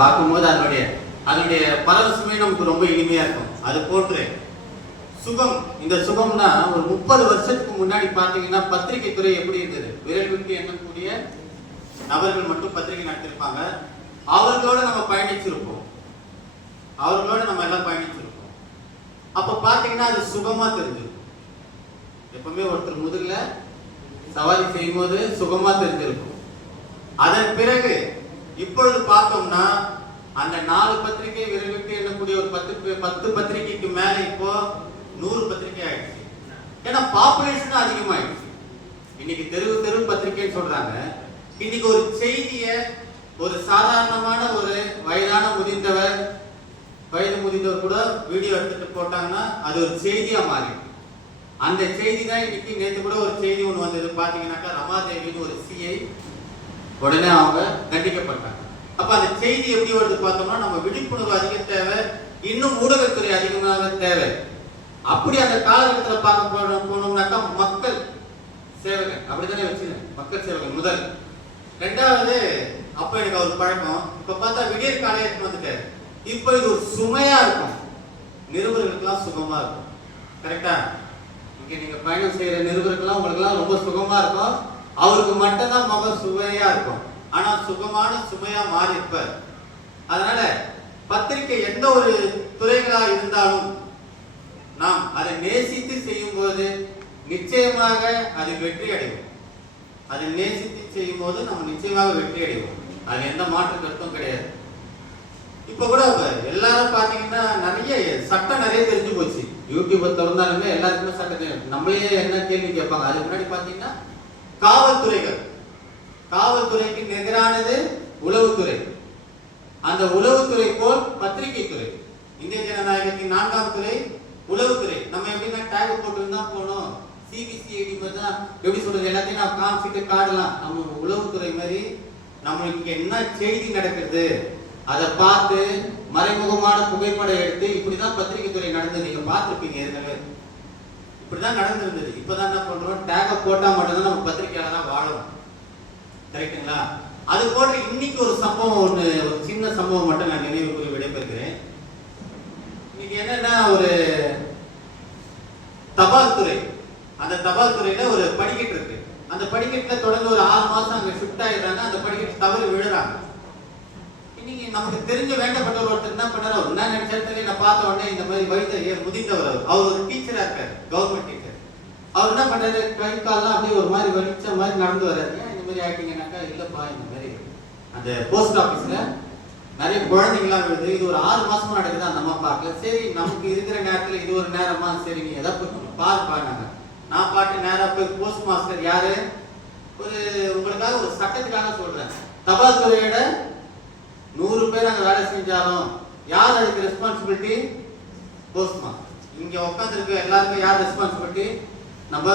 பார்க்கும்போது அதனுடைய பரவசுமே நமக்கு ரொம்ப இனிமையா இருக்கும். அது போன்று சுகம், இந்த சுகம்னா ஒரு 30 வருஷத்துக்கு முன்னாடி பாத்தீங்கன்னா பத்திரிகை துறை எப்படி இருந்தது? விரல் விட்டு எண்ணக்கூடிய நபர்கள் மட்டும் பத்திரிகை நடத்திருப்பாங்க. அவர்களோட நம்ம பயணிச்சிருப்போம், அவர்களோட நம்ம எல்லாம் பயணிச்சிருப்போம். அப்ப பாத்தீங்கன்னா அது சுகமா தெரிஞ்சிருக்கும். எப்பவுமே ஒருத்தர் முதுகுல சவாரி செய்யும் போது சுகமா தெரிஞ்சிருக்கும். அதன் பிறகு இப்பொழுது பார்த்தோம்னா அந்த 4 பத்திரிகை விரல் விட்டு எண்ணக்கூடிய ஒரு 10 பத்திரிகைக்கு மேல இப்போ 100 பத்திரிகை ஆயிடுச்சு. ஏன்னா பாப்புலேஷன் அதிகமாயிடுச்சு. இன்னைக்கு தெரு பத்திரிகைன்னு சொல்றாங்க. இன்னைக்கு ஒரு செய்திய ஒரு சாதாரணமான ஒரு வயது முதிர்ந்தவர் கூட வீடியோ எடுத்துட்டு போட்டாங்கன்னா அது ஒரு செய்தியா மாறி, அந்த செய்தி தான் இன்னைக்கு. நேற்று கூட ஒரு செய்தி ஒண்ணு வந்தது பாத்தீங்கன்னாக்கா, ரமாதேவின்னு ஒரு சிஐ உடனே அவங்க தண்டிக்கப்பட்டாங்க. அப்ப அந்த செய்தி எப்படி வருது பார்த்தோம்னா, நம்ம விழிப்புணர்வு அதிகம் தேவை, இன்னும் ஊடகத்துறை அதிகமாக தேவை. அப்படி அந்த காலகட்டத்தில் பார்க்க போனோம்னாக்கா மக்கள் சேவகன் அப்படித்தானே வச்சுருந்தேன். மக்கள் சேவகன் முதல். 2வது அப்ப எனக்கு ஒரு பழக்கம். இப்ப பார்த்தா விடியற் காலையில வந்துட்டாரு. இப்ப இது ஒரு சுமையா இருக்கும், நிருபர்களுக்கெல்லாம் சுகமா இருக்கும். கரெக்டா? இங்க நீங்க பயணம் செய்யற நிருபர்களுக்கெல்லாம் உங்களுக்கு எல்லாம் ரொம்ப சுகமா இருக்கும். அவருக்கு மட்டும்தான் முகம் சுவையா இருக்கும். ஆனா சுகமான சுமையா மாறி இருப்பார். அதனால பத்திரிகை எந்த ஒரு துறைகளா இருந்தாலும் நாம் அதை நேசித்து செய்யும் போது நிச்சயமாக அது வெற்றி அடைவோம். அதை நேசித்து செய்யும் போது நம்ம நிச்சயமாக வெற்றி அடைவோம். அது எந்த மாற்று கருத்தும் கிடையாது. இப்ப கூட எல்லாரும் பாத்தீங்கன்னா சட்டம் நிறைய தெரிஞ்சு போச்சு. யூடியூப் திறந்தாலுமே எல்லாருக்குமே சட்டம் தெரியும். நம்மளே என்ன கேள்வி கேட்பாங்க. அதுக்கு முன்னாடி பாத்தீங்கன்னா காவல்துறைக்கு நிகரானது உளவுத்துறை. அந்த உளவுத்துறை போல் பத்திரிகை துறை, இந்திய ஜனநாயகத்தின் 4ஆம் துறை உளவுத்துறை. நம்ம எப்படின்னா டேக் போட்டு தான் போனோம். சிபிசிஐடி தான் எப்படி சொல்றது, எல்லாத்தையும் நான் காமிச்சிட்டு காடலாம். நம்ம உளவுத்துறை மாதிரி நம்மளுக்கு என்ன செய்தி நடக்குது அதை பார்த்து மறைமுகமான புகைப்படம் எடுத்து இப்படிதான் பத்திரிகை துறை நடந்தது. நீங்க பார்த்துருப்பீங்க, ஏற்கனவே இப்படிதான் நடந்திருந்தது. இப்பதான் என்ன பண்றோம், டேக போட்டா மட்டும்தான் நம்ம பத்திரிகையாளர் வாழணும். கரெக்டுங்களா? அது போல இன்னைக்கு ஒரு சம்பவம் ஒண்ணு, ஒரு சின்ன சம்பவம் மட்டும் நான் நினைவு கூறி விடைபெறுகிறேன். இன்னைக்கு என்னன்னா, ஒரு தபால் துறை, அந்த தபால் துறையில ஒரு படிக்கட்டு இருக்கு. அந்த படிக்கட்டுல தொடர்ந்து ஒரு 6 மாசம் அங்க ஷிஃப்ட் ஆயிடுறாங்க. அந்த படிக்கட்டு தவறி விழுறாங்க. இன்னைக்கு நமக்கு தெரிஞ்ச வேண்டப்பட்டவர் ஒருத்தர் என்ன பண்ணாரு, நான் நினைச்சேன் நான் பார்த்த உடனே இந்த மாதிரி வயது முதிர்ந்தவர், அவர் ஒரு டீச்சரா இருக்காரு, கவர்மெண்ட் டீச்சர். அவர் என்ன பண்றாரு, கை கால்லாம் அப்படியே ஒரு மாதிரி வலிச்ச மாதிரி நடந்து வர்றாரு. ஏன் இந்த மாதிரி ஆயிட்டீங்கன்னாக்கா, இல்லப்பா இந்த மாதிரி அந்த போஸ்ட் ஆபீஸ்ல நிறைய குழந்தைங்களாம் விழுது. இது ஒரு 6 மாசமா நடக்குது. அந்த அம்மா பார்க்கல. சரி, நமக்கு இருக்கிற நேரத்துல இது ஒரு நேரமா, சரி நீ எதை போய் பாருங்க. நான் பாட்டு நேரா போய் போஸ்ட் மாஸ்டர் யாரு, ஒரு உங்களுக்காக ஒரு சட்டத்துக்காக சொல்றேன், தபால் துறையோட 100 பேர் அங்க வேலை செஞ்சாலும் யார் அதுக்கு ரெஸ்பான்சிபிலிட்டி? Post master. இங்க உட்காந்துருக்க எல்லாருக்கும் யார் ரெஸ்பான்சிபிலிட்டி? நம்ம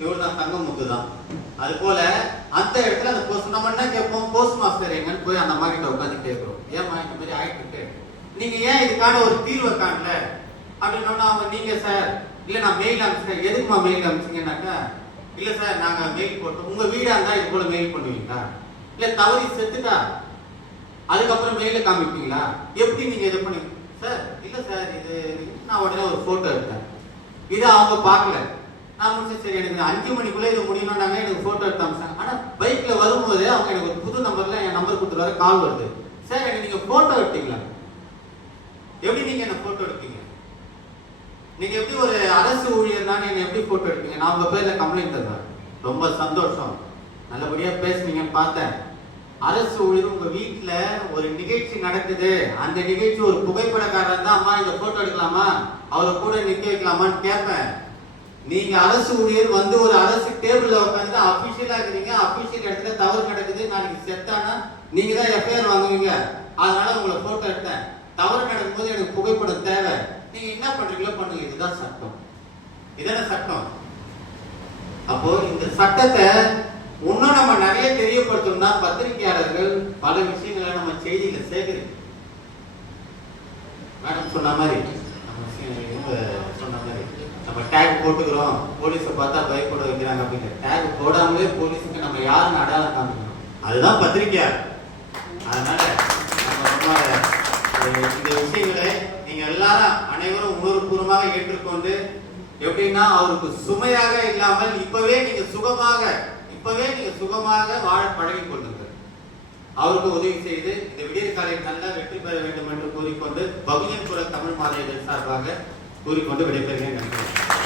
இவ்வளவுதான், தங்கமுத்து தான். அது போல அந்த இடத்துல அந்த போஸ்ட் நம்ம என்ன கேட்போம், போஸ்ட் மாஸ்டர் எங்கன்னு போய் அந்த அம்மா கிட்ட உட்காந்து கேட்கிறோம், ஏமா இந்த மாதிரி ஆயிட்டு நீங்க ஏன் இதுக்கான ஒரு தீர்வை காணல அப்படின்னா, அவங்க நீங்க சார் இல்ல நான் மெயில் அனுப்பிச்சிட்டேன். எதுக்குமா மெயில் அனுப்பிச்சிங்கன்னாக்கா, இல்ல சார் நாங்க மெயில் போட்டோம். உங்க வீடா இருந்தா இது போல மெயில் பண்ணுவீங்களா? இல்ல தவறி செத்துட்டா அதுக்கப்புறம் மெயில காமிப்பீங்களா? எப்படி நீங்க இதை பண்ணி சார்? இல்ல சார், இது நான் உடனே ஒரு போட்டோ எடுத்தேன். இதை அவங்க பார்க்கல. நான் முடிச்சு சரி எனக்கு 5 மணிக்குள்ள இது முடியணும்னாங்க. எனக்கு போட்டோ எடுத்து அனுப்பிச்சாங்க. ஆனா பைக்ல வரும்போது அவங்க எனக்கு ஒரு புது நம்பர்ல என் நம்பர் கொடுத்துருவாரு, கால் வருது. சார் எனக்கு நீங்க போட்டோ எடுத்தீங்களா? எப்படி நீங்க என்ன போட்டோ எடுத்தீங்க? நீங்க எப்படி ஒரு அரசு ஊழியர் தான் என்ன எப்படி போட்டோ எடுப்பீங்க? நான் உங்க பேர்ல கம்ப்ளைண்ட் தருவேன். ரொம்ப சந்தோஷம், நல்லபடியா பேசுனீங்கன்னு பார்த்தேன். அரசு ஊழியர் உங்க வீட்டுல ஒரு நிகழ்ச்சி நடக்குது, அந்த நிகழ்ச்சி ஒரு புகைப்படக்காரர் தான், அம்மா இந்த போட்டோ எடுக்கலாமா, அவரை கூட நிக்க வைக்கலாமான்னு கேட்பேன். நீங்க அரசு ஊழியர் வந்து ஒரு அரசு டேபிள்ல உட்காந்து அபிஷியலா இருக்கிறீங்க, அபிஷியல் இடத்துல தவறு நடக்குது, நாளைக்கு செத்தானா நீங்க தான் எஃப்ஐஆர் வாங்குவீங்க. அதனால உங்களை போட்டோ எடுத்தேன். தவறு நடக்கும் போது எனக்கு புகைப்படம் தேவை, நீங்க என்ன பண்றீங்களோ பண்ணுங்க. இதுதான் சட்டம். இதான சட்டம். அப்போ இந்த சட்டத்தை இன்னும் நம்ம நிறைய தெரியப்படுத்தணும்னா பத்திரிகையாளர்கள் பல விஷயங்களை நம்ம செய்திகளை சேகரிக்கணும். மேடம் சொன்ன மாதிரி நம்ம டேக் போட்டுக்கிறோம், போலீஸை பார்த்தா பயப்பட வைக்கிறாங்க அப்படின்னு. டேக் போடாமலே போலீஸுக்கு நம்ம யாருன்னு அடையாளம் காமிக்கணும். அதுதான் பத்திரிகையாளர். அதனால இந்த விஷயங்களை நீங்க எல்லாரும் அனைவரும் உணர்வுபூர்வமாக ஏற்றுக்கொண்டு எப்படின்னா அவருக்கு சுமையாக இல்லாமல் இப்பவே நீங்க சுகமாக வாழ பழகி கொள்ளுங்கள். அவருக்கு உதவி செய்து இந்த விடியற்காலை நல்லா வெற்றி பெற வேண்டும் என்று கூறிக்கொண்டு பகுஜன்புர தமிழ் மாத இதழ் சார்பாக கூறிக்கொண்டு விடைபெறுகிறேன். நன்றி.